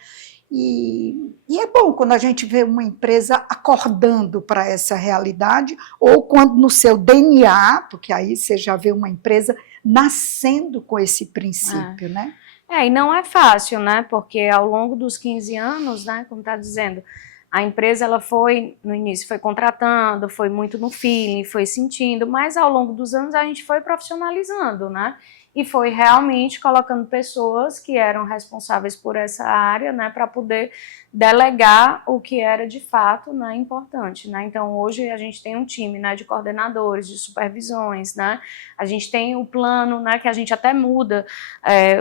E é bom quando a gente vê uma empresa acordando para essa realidade, ou quando no seu DNA, porque aí você já vê uma empresa nascendo com esse princípio, né? E não é fácil, né? Porque ao longo dos 15 anos, né, como está dizendo, a empresa ela foi, no início, foi contratando, foi muito no feeling, foi sentindo, mas ao longo dos anos a gente foi profissionalizando, né? e foi realmente colocando pessoas que eram responsáveis por essa área, né, para poder delegar o que era de fato, né, importante, né? Então hoje a gente tem um time, né, de coordenadores, de supervisões, né? A gente tem o plano, né, que a gente até muda,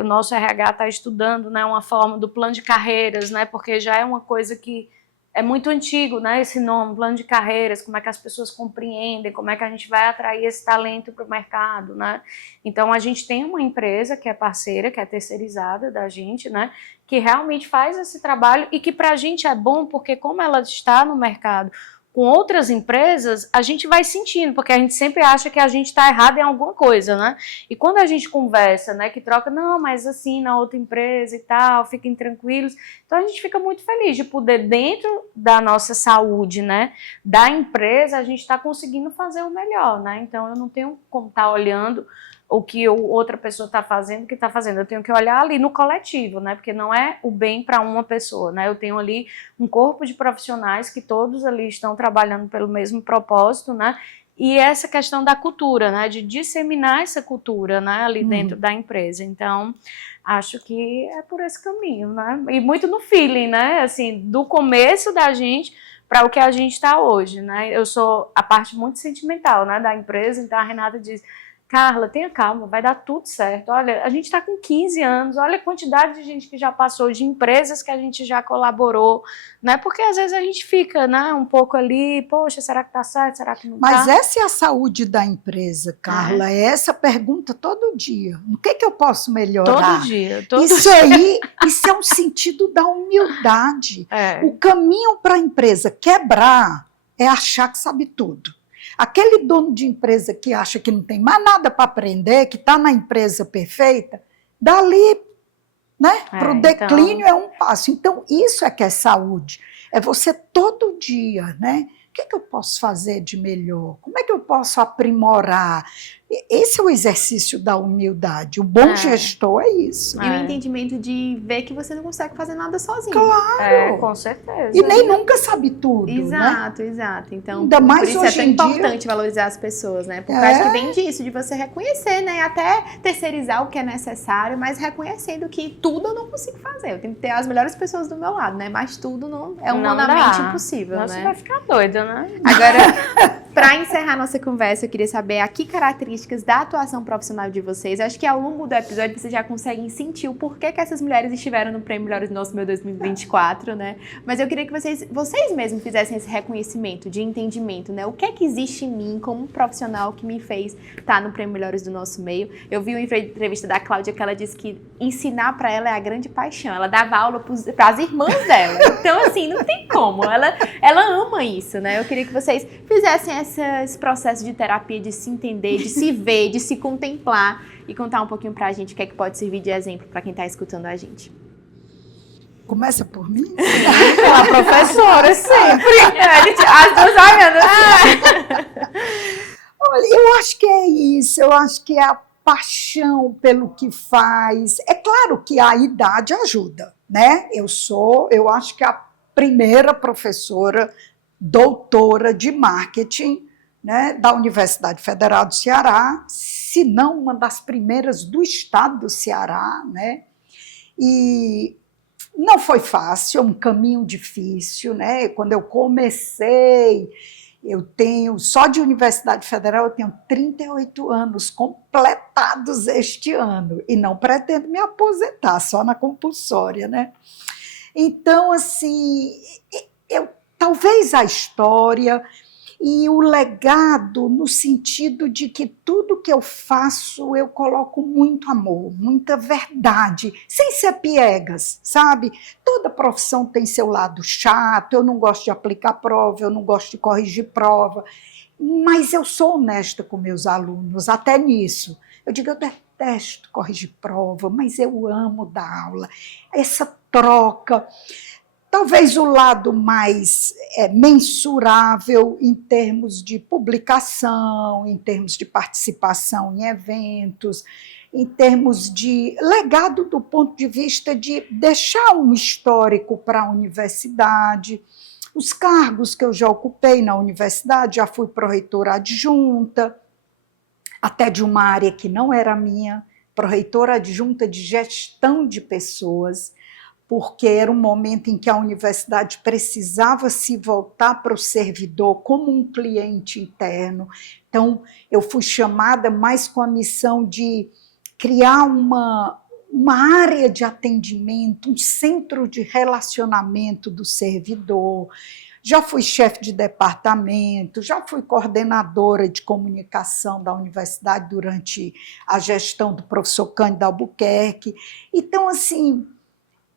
o nosso RH está estudando, né, uma forma do plano de carreiras, né, porque já é uma coisa que é muito antigo, né, esse nome, plano de carreiras, como é que as pessoas compreendem, como é que a gente vai atrair esse talento para o mercado, né? Então, a gente tem uma empresa que é parceira, que é terceirizada da gente, né, que realmente faz esse trabalho e que para a gente é bom, porque como ela está no mercado com outras empresas, a gente vai sentindo, porque a gente sempre acha que a gente está errado em alguma coisa, né? E quando a gente conversa, né, que troca, não, mas assim, na outra empresa e tal, fiquem tranquilos. Então a gente fica muito feliz de poder, dentro da nossa saúde, né, da empresa, a gente está conseguindo fazer o melhor, né? Então eu não tenho como estar olhando o que outra pessoa está fazendo, que está fazendo. Eu tenho que olhar ali no coletivo, né? Porque não é o bem para uma pessoa, né? Eu tenho ali um corpo de profissionais que todos ali estão trabalhando pelo mesmo propósito, né? E essa questão da cultura, né? De disseminar essa cultura, né? Ali dentro da empresa. Então, acho que é por esse caminho, né? E muito no feeling, né? Assim, do começo da gente para o que a gente está hoje, né? Eu sou a parte muito sentimental, né? Da empresa, então a Renata diz: Carla, tenha calma, vai dar tudo certo. Olha, a gente está com 15 anos, olha a quantidade de gente que já passou, de empresas que a gente já colaborou, né? Porque às vezes a gente fica, né, um pouco ali, poxa, será que tá certo, será que não tá? Mas essa é a saúde da empresa, Carla, é essa pergunta todo dia. O que eu posso melhorar? Todo dia. Isso é um sentido da humildade. É. O caminho para a empresa quebrar é achar que sabe tudo. Aquele dono de empresa que acha que não tem mais nada para aprender, que está na empresa perfeita, dali, né, para o declínio é um passo. Então, isso é que é saúde. É você todo dia, né? O que eu posso fazer de melhor? Como é que eu posso aprimorar? Esse é o exercício da humildade. O bom gestor é isso. E o entendimento de ver que você não consegue fazer nada sozinho. Claro! Com certeza. E nem nunca sabe tudo, Exato, né? exato. Então, ainda mais por isso hoje é tão em dia, importante valorizar as pessoas, né? Porque eu acho que vem disso, de você reconhecer, né? Até terceirizar o que é necessário, mas reconhecendo que tudo eu não consigo fazer. Eu tenho que ter as melhores pessoas do meu lado, né? Mas tudo não é humanamente impossível, né? Você vai ficar doida, né? Agora, para encerrar nossa conversa, eu queria saber aqui características da atuação profissional de vocês. Eu acho que ao longo do episódio vocês já conseguem sentir o porquê que essas mulheres estiveram no Prêmio Melhores do Nosso Meio 2024, né? Mas eu queria que vocês mesmos fizessem esse reconhecimento, de entendimento, né? O que é que existe em mim como profissional que me fez estar no Prêmio Melhores do Nosso Meio? Eu vi uma entrevista da Cláudia que ela disse que ensinar para ela é a grande paixão. Ela dava aula para as irmãs dela. Então, assim, não tem como. Ela ama isso, né? Eu queria que vocês fizessem esse processo de terapia, de se entender, de se ver, de se contemplar e contar um pouquinho pra gente o que é que pode servir de exemplo para quem tá escutando a gente. Começa por mim? A professora, sempre. As duas olhando. Olha, eu acho que é isso. Eu acho que é a paixão pelo que faz. É claro que a idade ajuda, né? Eu acho que a primeira professora doutora de marketing, né, da Universidade Federal do Ceará, se não uma das primeiras do estado do Ceará, né? E não foi fácil, um caminho difícil, né? Quando eu comecei, só de Universidade Federal, eu tenho 38 anos completados este ano, e não pretendo me aposentar, só na compulsória, né? Então, assim, talvez a história e o legado, no sentido de que tudo que eu faço eu coloco muito amor, muita verdade, sem ser piegas, sabe? Toda profissão tem seu lado chato, eu não gosto de aplicar prova, eu não gosto de corrigir prova, mas eu sou honesta com meus alunos, até nisso. Eu digo, eu detesto corrigir prova, mas eu amo dar aula. Essa troca... Talvez o lado mais mensurável em termos de publicação, em termos de participação em eventos, em termos de legado do ponto de vista de deixar um histórico para a universidade. Os cargos que eu já ocupei na universidade, já fui pró-reitora adjunta, até de uma área que não era minha, pró-reitora adjunta de gestão de pessoas, porque era um momento em que a universidade precisava se voltar para o servidor como um cliente interno. Então, eu fui chamada mais com a missão de criar uma área de atendimento, um centro de relacionamento do servidor. Já fui chefe de departamento, já fui coordenadora de comunicação da universidade durante a gestão do professor Cândido Albuquerque. Então, assim,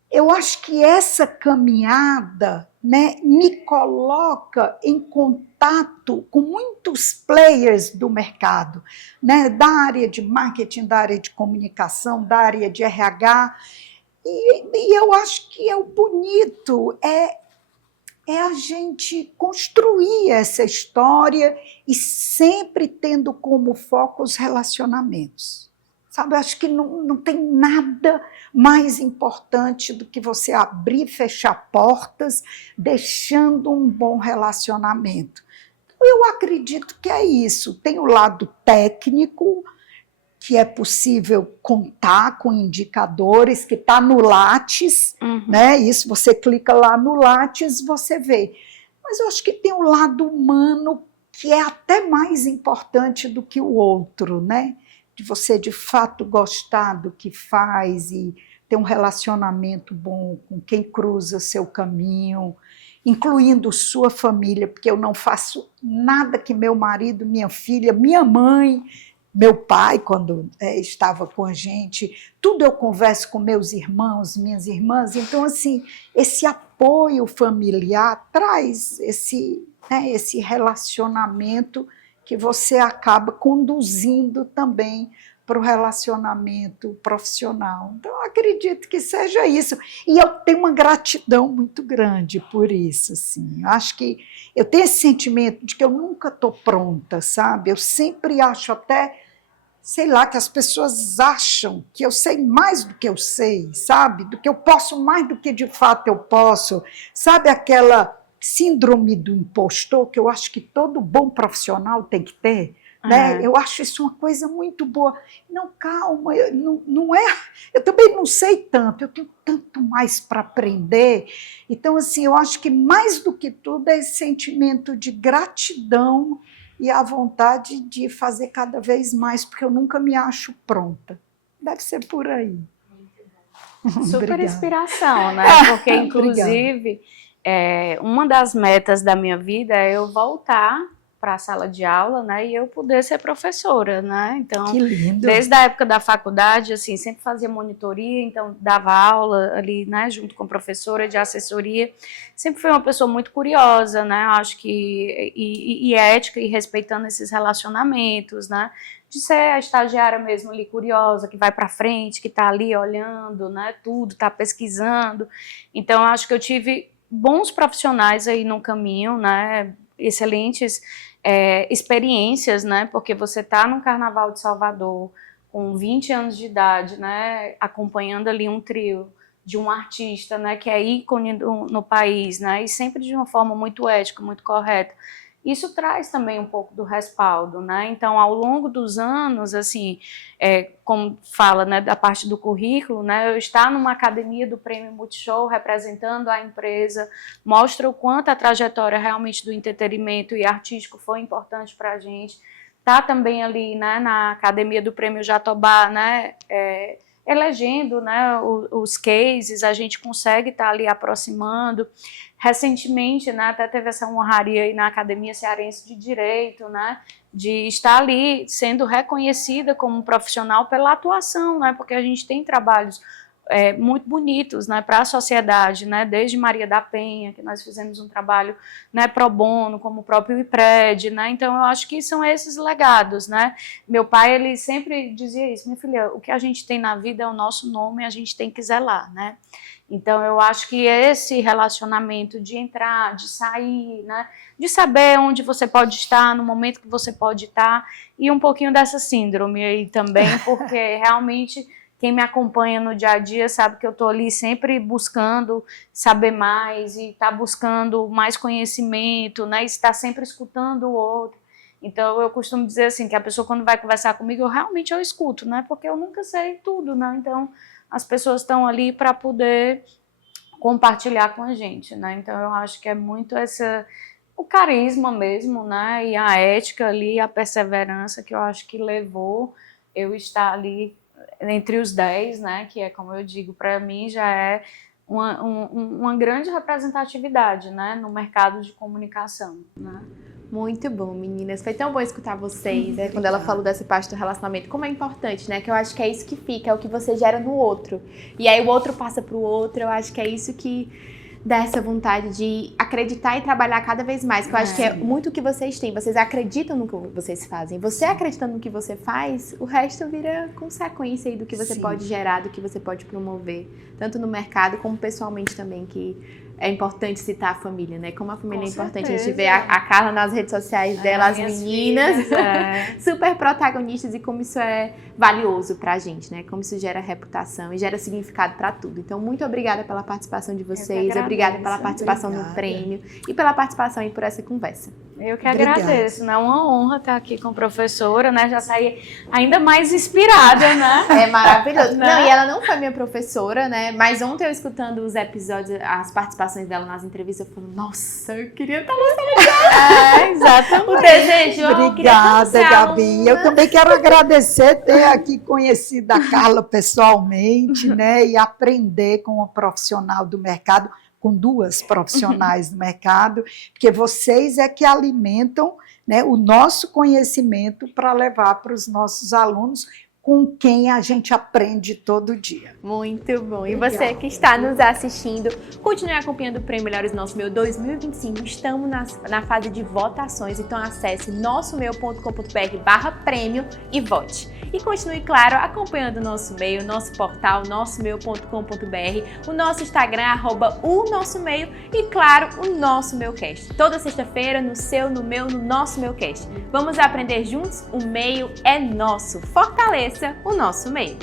eu acho que essa caminhada, né, me coloca em contato com muitos players do mercado, né, da área de marketing, da área de comunicação, da área de RH, e eu acho que é o bonito, é a gente construir essa história e sempre tendo como foco os relacionamentos. Sabe, eu acho que não tem nada mais importante do que você abrir e fechar portas, deixando um bom relacionamento. Eu acredito que é isso. Tem o lado técnico, que é possível contar com indicadores, que está no Lattes, né? Isso, você clica lá no Lattes, você vê. Mas eu acho que tem o lado humano, que é até mais importante do que o outro, né? De você, de fato, gostar do que faz e ter um relacionamento bom com quem cruza seu caminho, incluindo sua família, porque eu não faço nada que meu marido, minha filha, minha mãe, meu pai, quando estava com a gente, tudo eu converso com meus irmãos, minhas irmãs. Então, assim, esse apoio familiar traz esse relacionamento que você acaba conduzindo também para o relacionamento profissional. Então, eu acredito que seja isso. E eu tenho uma gratidão muito grande por isso. Assim. Eu acho que eu tenho esse sentimento de que eu nunca estou pronta, sabe? Eu sempre acho até, sei lá, que as pessoas acham que eu sei mais do que eu sei, sabe? Do que eu posso mais do que de fato eu posso. Sabe aquela síndrome do impostor que eu acho que todo bom profissional tem que ter? Né? Eu acho isso uma coisa muito boa. Não, calma, não é. Eu também não sei tanto, eu tenho tanto mais para aprender. Então, assim, eu acho que mais do que tudo é esse sentimento de gratidão e a vontade de fazer cada vez mais, porque eu nunca me acho pronta. Deve ser por aí. Super inspiração, né? Porque, inclusive, uma das metas da minha vida é eu voltar para a sala de aula, né, e eu poder ser professora, né, então, que lindo. Desde a época da faculdade, assim, sempre fazia monitoria, então dava aula ali, né, junto com professora de assessoria, sempre fui uma pessoa muito curiosa, né, acho que, e ética, e respeitando esses relacionamentos, né, de ser a estagiária mesmo ali curiosa, que vai para frente, que está ali olhando, né, tudo, está pesquisando, então acho que eu tive bons profissionais aí no caminho, né, excelentes experiências, né, porque você está no Carnaval de Salvador com 20 anos de idade, né, acompanhando ali um trio de um artista, né, que é ícone no país, né, e sempre de uma forma muito ética, muito correta. Isso traz também um pouco do respaldo, né? Então, ao longo dos anos, assim, como fala, né, da parte do currículo, né, eu estar numa academia do Prêmio Multishow representando a empresa, mostra o quanto a trajetória realmente do entretenimento e artístico foi importante para a gente. Tá também ali, né, na academia do Prêmio Jatobá, né, elegendo, né, os cases, a gente consegue estar ali aproximando. Recentemente, né, até teve essa honraria aí na Academia Cearense de Direito, né, de estar ali sendo reconhecida como profissional pela atuação, né, porque a gente tem trabalhos muito bonitos, né, para a sociedade, né, desde Maria da Penha, que nós fizemos um trabalho, né, pro bono, como o próprio IPRED, né, então eu acho que são esses legados, né. Meu pai, ele sempre dizia isso: minha filha, o que a gente tem na vida é o nosso nome e a gente tem que zelar, né. Então, eu acho que esse relacionamento de entrar, de sair, né, de saber onde você pode estar, no momento que você pode estar, e um pouquinho dessa síndrome aí também, porque realmente quem me acompanha no dia a dia sabe que eu estou ali sempre buscando saber mais e está buscando mais conhecimento, né, e está sempre escutando o outro. Então, eu costumo dizer assim, que a pessoa quando vai conversar comigo, eu escuto, né? Porque eu nunca sei tudo, né? Então, as pessoas estão ali para poder compartilhar com a gente, né? Então, eu acho que é muito o carisma mesmo, né? E a ética ali, a perseverança que eu acho que levou eu estar ali entre os 10, né? Que é, como eu digo, para mim já é uma grande representatividade, né? No mercado de comunicação, né? Muito bom, meninas. Foi tão bom escutar vocês, né? Quando ela falou dessa parte do relacionamento, como é importante, né? Que eu acho que é isso que fica, é o que você gera no outro. E aí o outro passa pro outro, eu acho que é isso que dá essa vontade de acreditar e trabalhar cada vez mais. Que eu acho que é muito o que vocês têm. Vocês acreditam no que vocês fazem. Você acreditando no que você faz, o resto vira consequência aí do que você pode gerar, do que você pode promover. Tanto no mercado como pessoalmente também, que é importante citar a família, né? Como a família é importante. A gente vê a Carla nas redes sociais dela, as meninas super protagonistas e como isso é valioso pra gente, né? Como isso gera reputação e gera significado pra tudo. Então, muito obrigada pela participação de vocês, obrigada pela participação no prêmio e pela participação e por essa conversa. Eu que agradeço, né? Uma honra estar aqui com a professora, né? Já saí ainda mais inspirada, né? É maravilhoso. Não, e ela não foi minha professora, né? Mas ontem eu escutando os episódios, as participações dela nas entrevistas, eu falei, nossa, eu queria estar na sala de aula. Exatamente. O desejo. Obrigada, Gabi. Eu também quero agradecer ter aqui conhecido a Carla pessoalmente, né? E aprender com uma profissional do mercado, com duas profissionais do mercado, porque vocês é que alimentam, né, o nosso conhecimento para levar para os nossos alunos, com quem a gente aprende todo dia. Muito bom. E você que está nos assistindo, continue acompanhando o Prêmio Melhores Nosso Meu 2025. Estamos na fase de votações, então acesse nossomeu.com.br/prêmio e vote. E continue, claro, acompanhando o nosso meio, nosso portal, nossomeu.com.br, o nosso Instagram, @o-nosso-meio e, claro, o Nosso Meucast. Toda sexta-feira, no seu, no meu, no Nosso Meucast. Vamos aprender juntos? O meio é nosso. Fortaleça o nosso meio.